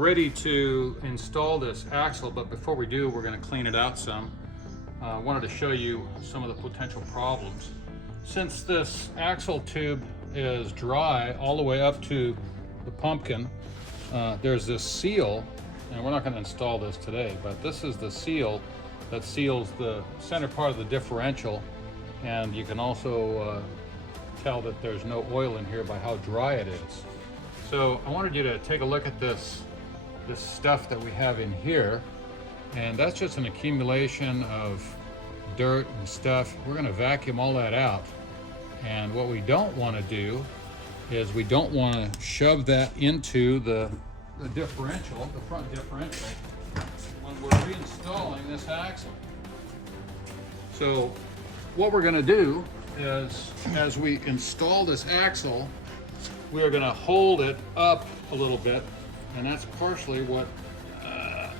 ready to install this axle, but before we do, we're going to clean it out some. I wanted to show you some of the potential problems. Since this axle tube is dry all the way up to the pumpkin, there's this seal, and we're not going to install this today, but this is the seal that seals the center part of the differential, and you can also tell that there's no oil in here by how dry it is. So I wanted you to take a look at this stuff that we have in here, and that's just an accumulation of dirt and stuff. We're going to vacuum all that out, and what we don't want to do is we don't want to shove that into the differential, the front differential, when we're reinstalling this axle. So what we're going to do is, as we install this axle, we are going to hold it up a little bit, and that's partially what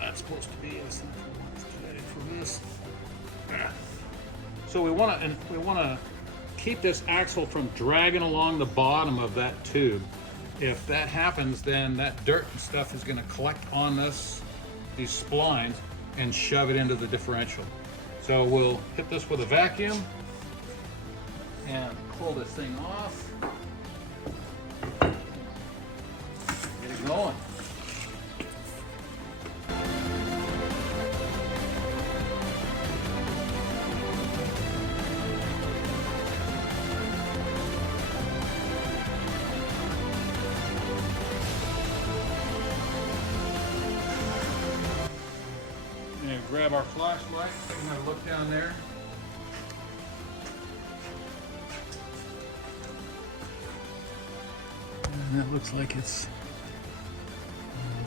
that's supposed to be. For this. So we want to keep this axle from dragging along the bottom of that tube. If that happens, then that dirt and stuff is going to collect on these splines and shove it into the differential. So we'll hit this with a vacuum and pull this thing off. Get it going. Grab our flashlight. I'm going to look down there. And that looks like it's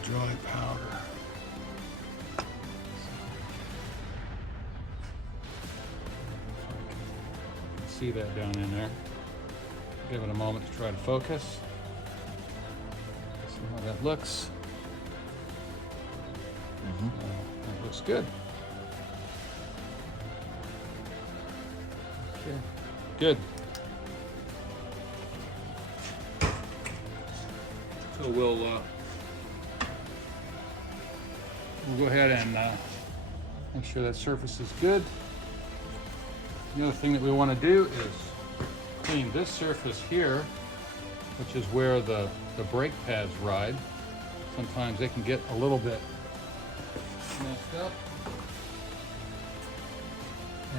dry powder. See that down in there. Give it a moment to try to focus. See how that looks. That looks good. Okay. Good. So we'll go ahead and make sure that surface is good. The other thing that we want to do is clean this surface here, which is where the brake pads ride. Sometimes they can get a little bit messed up,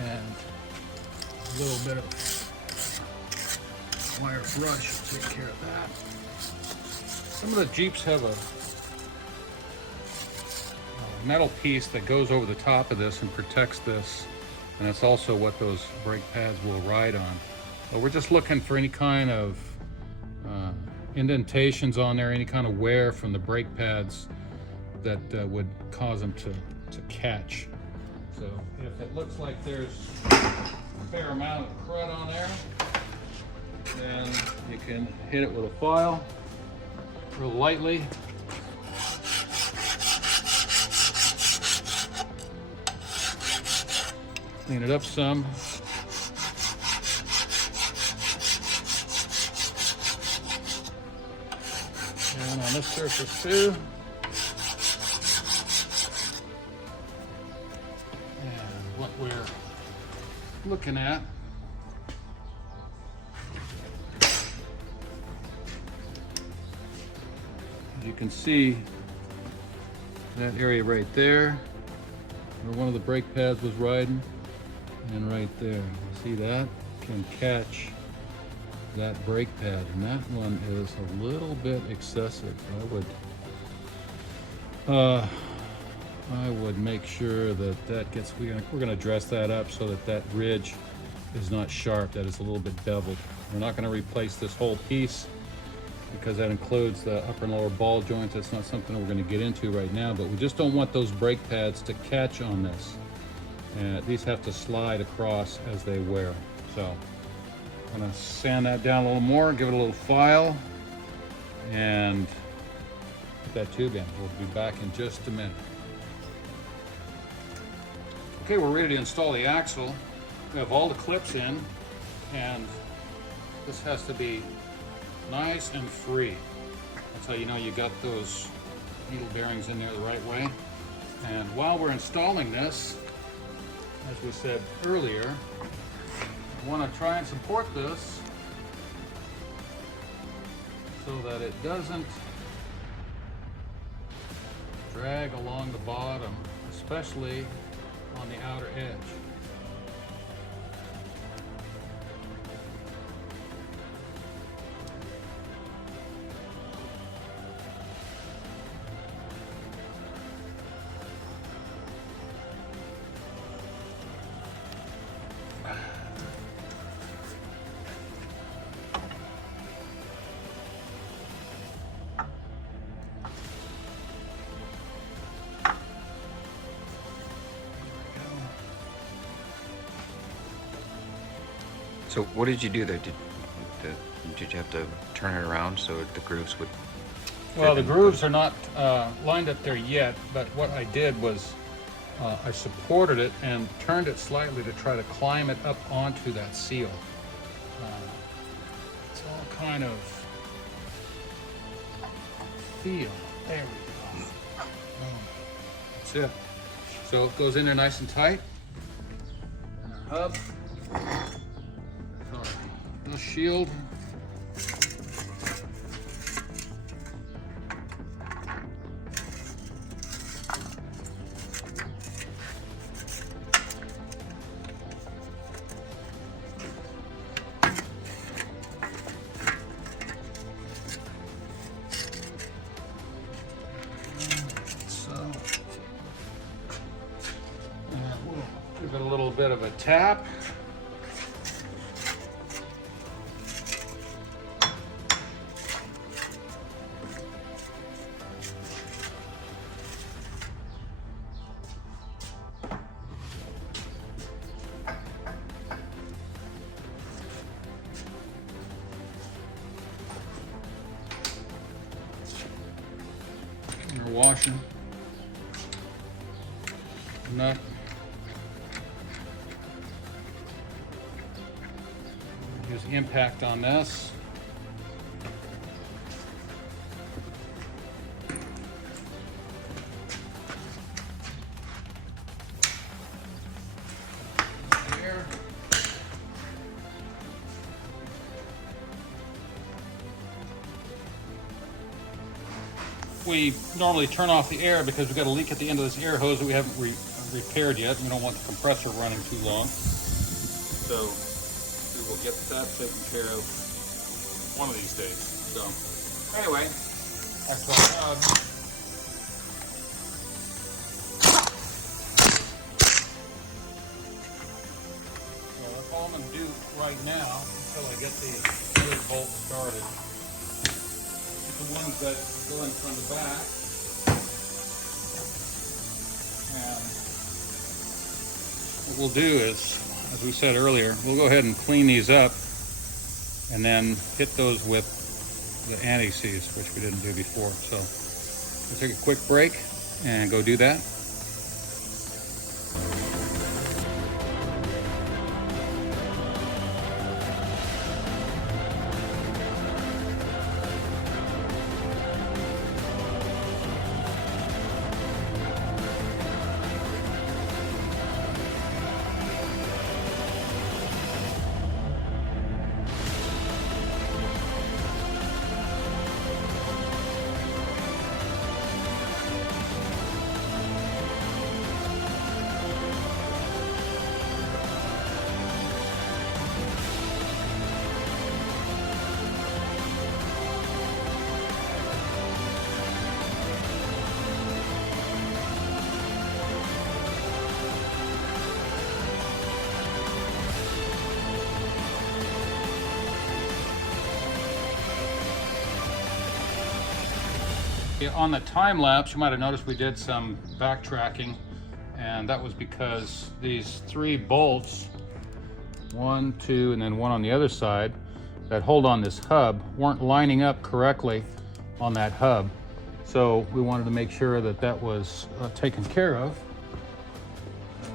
and a little bit of wire brush will take care of that. Some of the Jeeps have a metal piece that goes over the top of this and protects this, and that's also what those brake pads will ride on. But we're just looking for any kind of indentations on there, any kind of wear from the brake pads that would cause them to catch. So if it looks like there's a fair amount of crud on there, then you can hit it with a file real lightly. Clean it up some. And on this surface too. What we're looking at you can see that area right there where one of the brake pads was riding, and right there, you see that can catch that brake pad, and that one is a little bit excessive. I would make sure that gets, we're going to dress that up so that ridge is not sharp, that it's a little bit beveled. We're not going to replace this whole piece because that includes the upper and lower ball joints. That's not something we're going to get into right now, but we just don't want those brake pads to catch on this. And these have to slide across as they wear. So I'm going to sand that down a little more, give it a little file, and put that tube in. We'll be back in just a minute. Okay, we're ready to install the axle. We have all the clips in, and this has to be nice and free. That's how you know you got those needle bearings in there the right way. And while we're installing this, as we said earlier, I want to try and support this so that it doesn't drag along the bottom, especially on the outer edge. So what did you do there? Did you have to turn it around so the grooves would fit? Well, the grooves are not lined up there yet, but what I did was I supported it and turned it slightly to try to climb it up onto that seal. It's all kind of feel. There we go. That's it. So it goes in there nice and tight. And our hub. Little shield. We'll give it a little bit of a tap. We're washing nut. Use impact on this. There. We normally turn off the air because we've got a leak at the end of this air hose that we haven't repaired yet. We don't want the compressor running too long. So we will get that taken care of one of these days. So anyway, that's all. So that's all I'm going to do right now until I get the other bolt started. The ones that go in from the back. And what we'll do is, as we said earlier, we'll go ahead and clean these up and then hit those with the anti-seize, which we didn't do before. So we'll take a quick break and go do that. On the time lapse, you might have noticed we did some backtracking, and that was because these 3 bolts, 1, 2, and then one on the other side, that hold on this hub weren't lining up correctly on that hub. So we wanted to make sure that that was taken care of,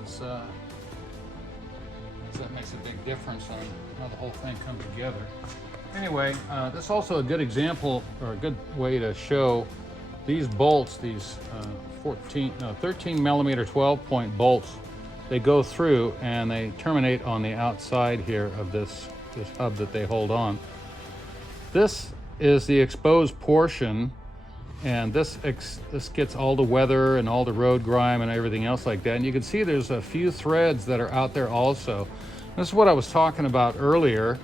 as that makes a big difference on how the whole thing comes together. Anyway, this is also a good example, or a good way to show these bolts, these 13 millimeter 12-point bolts, they go through and they terminate on the outside here of this hub that they hold on. This is the exposed portion, and this gets all the weather and all the road grime and everything else like that. And you can see there's a few threads that are out there also. This is what I was talking about earlier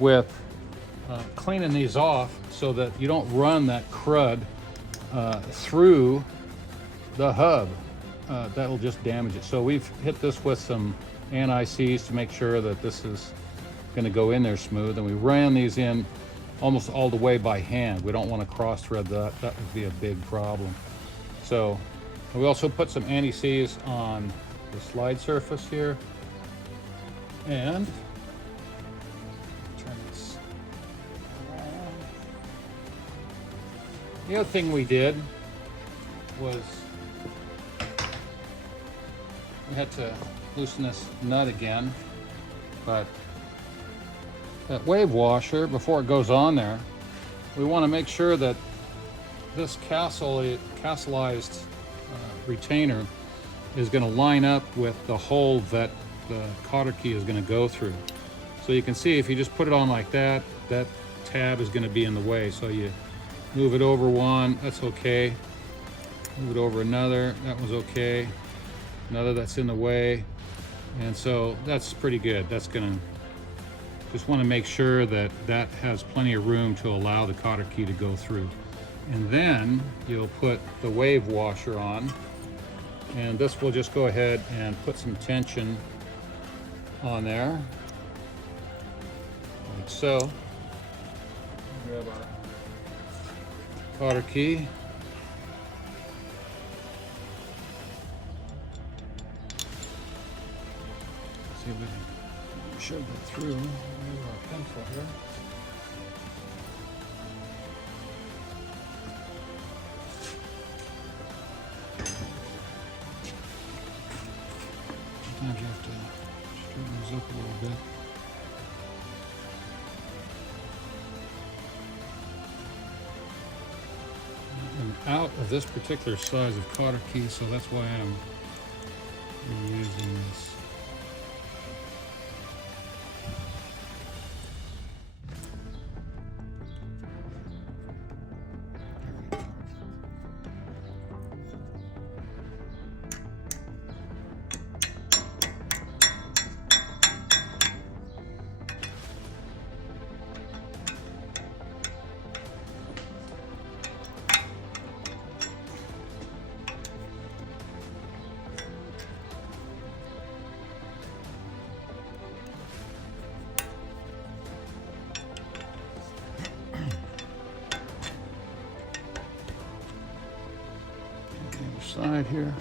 with cleaning these off so that you don't run that crud through the hub. That'll just damage it. So we've hit this with some anti-seize to make sure that this is going to go in there smooth, and we ran these in almost all the way by hand. We don't want to cross thread that. That would be a big problem. So we also put some anti-seize on the slide surface here, and turn this around. The other thing we did was we had to loosen this nut again, but that wave washer, before it goes on there, we want to make sure that this castlized retainer is going to line up with the hole that the cotter key is going to go through. So you can see if you just put it on like that, that tab is going to be in the way. So you move it over one, that's okay. Move it over another, that was okay. Another that's in the way. And so that's pretty good. That's going to just want to make sure that that has plenty of room to allow the cotter key to go through. And then you'll put the wave washer on, and this will just go ahead and put some tension on there, like so. Grab our cotter key. See if we can shove that through. Move our pencil here. Sometimes you have to straighten these up a little bit. I'm out of this particular size of cotter key, so that's why I'm using this. Side here.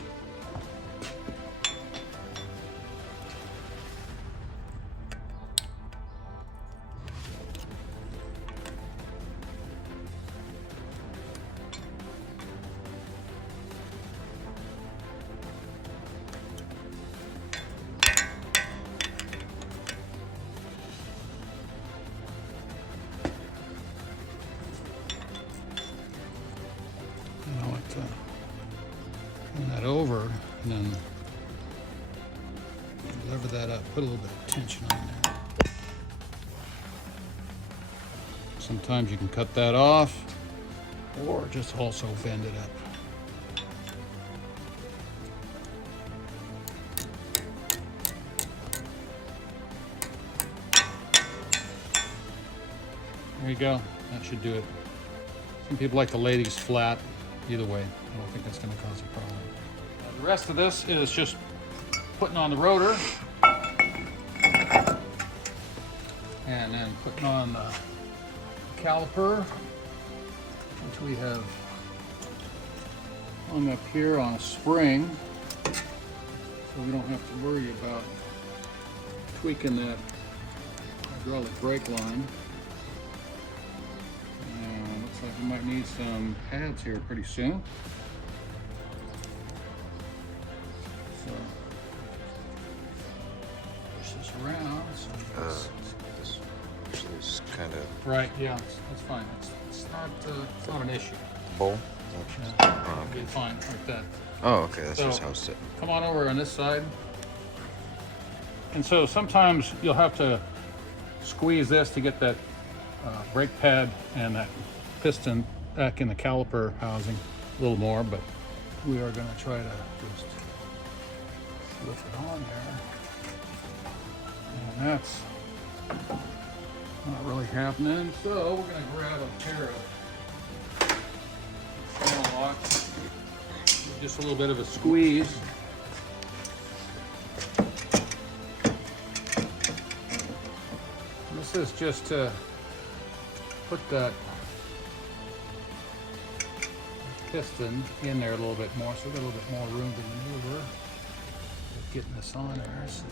And I like to turn that over and then lever that up, put a little bit of tension on there. Sometimes you can cut that off or just also bend it up. There you go, that should do it. Some people like to lay these flat. Either way, I don't think that's going to cause a problem. The rest of this is just putting on the rotor and then putting on the caliper, which we have hung up here on a spring, so we don't have to worry about tweaking that hydraulic brake line. Looks like we might need some pads here pretty soon. So push this around. So this is kind of right. Yeah, that's fine. It's not an issue. bowl. Yeah, Oh, it'll be fine like that. Oh, okay, that's just So- how it's sitting. Come on over on this side. And so sometimes you'll have to squeeze this to get that brake pad and that piston back in the caliper housing a little more, but we are going to try to just lift it on there. And that's not really happening, so we're going to grab a pair of panel locks, give just a little bit of a squeeze. This is just to put that piston in there a little bit more, so we've got a little bit more room to maneuver. Getting this on there. So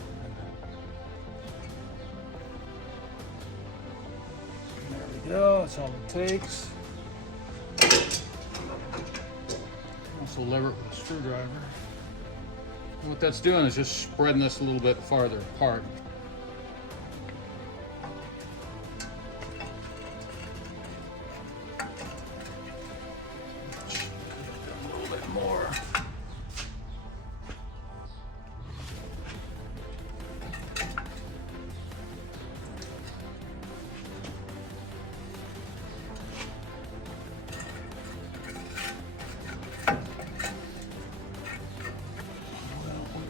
there we go, that's all it takes. Also lever it with a screwdriver. And what that's doing is just spreading this a little bit farther apart. A little bit more.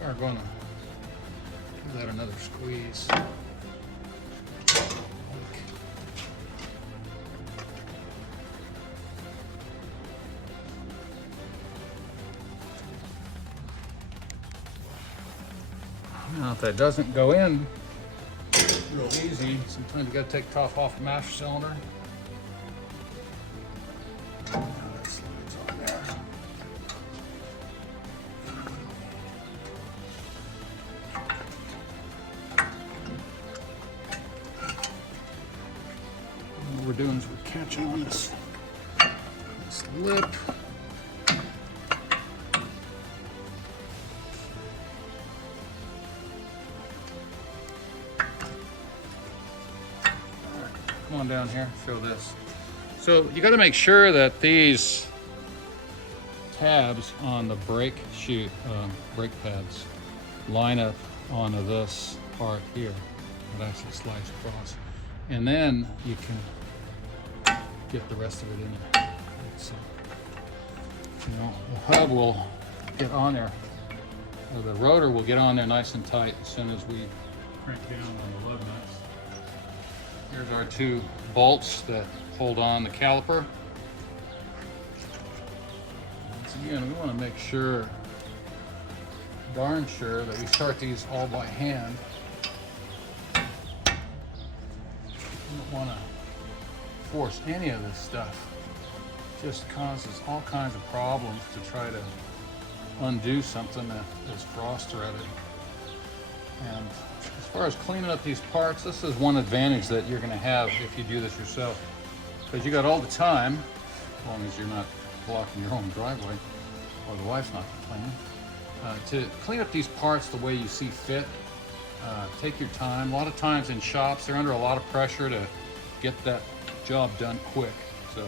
Are going to give that another squeeze. Now, if that doesn't go in real easy, sometimes you got to take the top off the master cylinder. Now that slides on there. What we're doing is we're catching on this lip. Come on down here, show this. So you got to make sure that these tabs on the brake shoe, brake pads line up onto this part here. It actually slides across. And then you can get the rest of it in there. So, you know, the hub will get on there, or the rotor will get on there nice and tight as soon as we crank down on the lug nuts. Here's our two bolts that hold on the caliper. Once again, we want to make sure, darn sure, that we start these all by hand. You don't want to force any of this stuff. It just causes all kinds of problems to try to undo something that is cross-threaded. And as far as cleaning up these parts, this is one advantage that you're going to have if you do this yourself, because you got all the time, as long as you're not blocking your own driveway or the wife's not complaining, to clean up these parts the way you see fit. Take your time. A lot of times in shops, they're under a lot of pressure to get that job done quick. So